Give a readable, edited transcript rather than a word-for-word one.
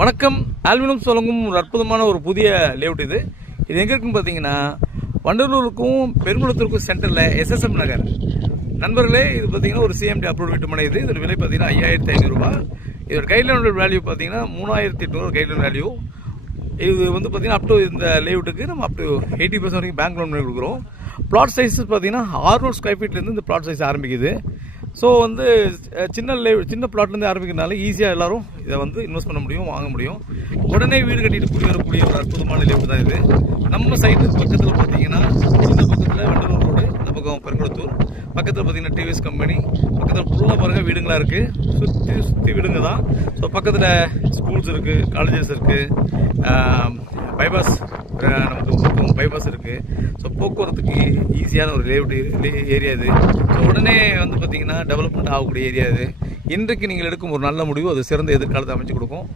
வணக்கம். ஆல்வினும் சொல்லுங்கும் ஒரு அற்புதமான ஒரு புதிய லேஅவுட் இது. இது எங்கே இருக்குன்னு பார்த்தீங்கன்னா, வண்டலூருக்கும் பெருங்குளத்தூருக்கும் சென்டரில் SSM நகர். நண்பர்களே, இது பார்த்தீங்கன்னா ஒரு CMD அப்ரூவ் வீட்டு மனை. இதோட விலை பார்த்தீங்கன்னா 5500 ரூபா. இதோட கைட்லைனோட வேல்யூ பார்த்தீங்கன்னா 3800 கைட்லைன் வேல்யூ. இது வந்து பார்த்தீங்கன்னா அப் டு இந்த லேஅவுட்டுக்கு நம்ம அப் டு 80% வரைக்கும் பேங்க் லோன் பண்ணி கொடுக்குறோம். பிளாட் சைஸ் பார்த்தீங்கன்னா 600 ஸ்கொயர் ஃபீட்லேருந்து இந்த பிளாட் சைஸ் ஆரம்பிக்குது. ஸோ வந்து சின்ன பிளாட்லேருந்து ஆரம்பிக்கிறதுனால ஈஸியாக எல்லோரும் இதை வந்து இன்வெஸ்ட் பண்ண முடியும், வாங்க முடியும். உடனே வீடு கட்டிட்டு குடி வரக்கூடிய ஒரு அற்புதமான லேஅவுட் தான் இது. நம்ம சைட்டு பக்கத்தில் பார்த்தீங்கன்னா இந்த பக்கத்தில் வண்டலூர் ரோடு, இந்த பக்கம் பெருங்குளத்தூர், பக்கத்தில் பார்த்தீங்கன்னா TVS கம்பெனி, பக்கத்தில் ஃபுல்லாக பாருங்கள் வீடுங்களாக இருக்குது. சுற்றி வீடுங்க தான். ஸோ பக்கத்தில் ஸ்கூல்ஸ் இருக்குது, காலேஜஸ் இருக்குது, பைபாஸ் நமக்கு பைபாஸ் இருக்குது. ஸோ போக்குவரத்துக்கு ஈஸியான ஒரு லேஅவுட் ஏரியா இது. ஸோ உடனே வந்து பார்த்திங்கன்னா டெவலப்மெண்ட் ஆகக்கூடிய ஏரியா இது. இன்றைக்கு நீங்கள் எடுக்கும் ஒரு நல்ல முடிவு அது சிறந்த எதிர்காலத்தை அமைச்சு கொடுக்கும்.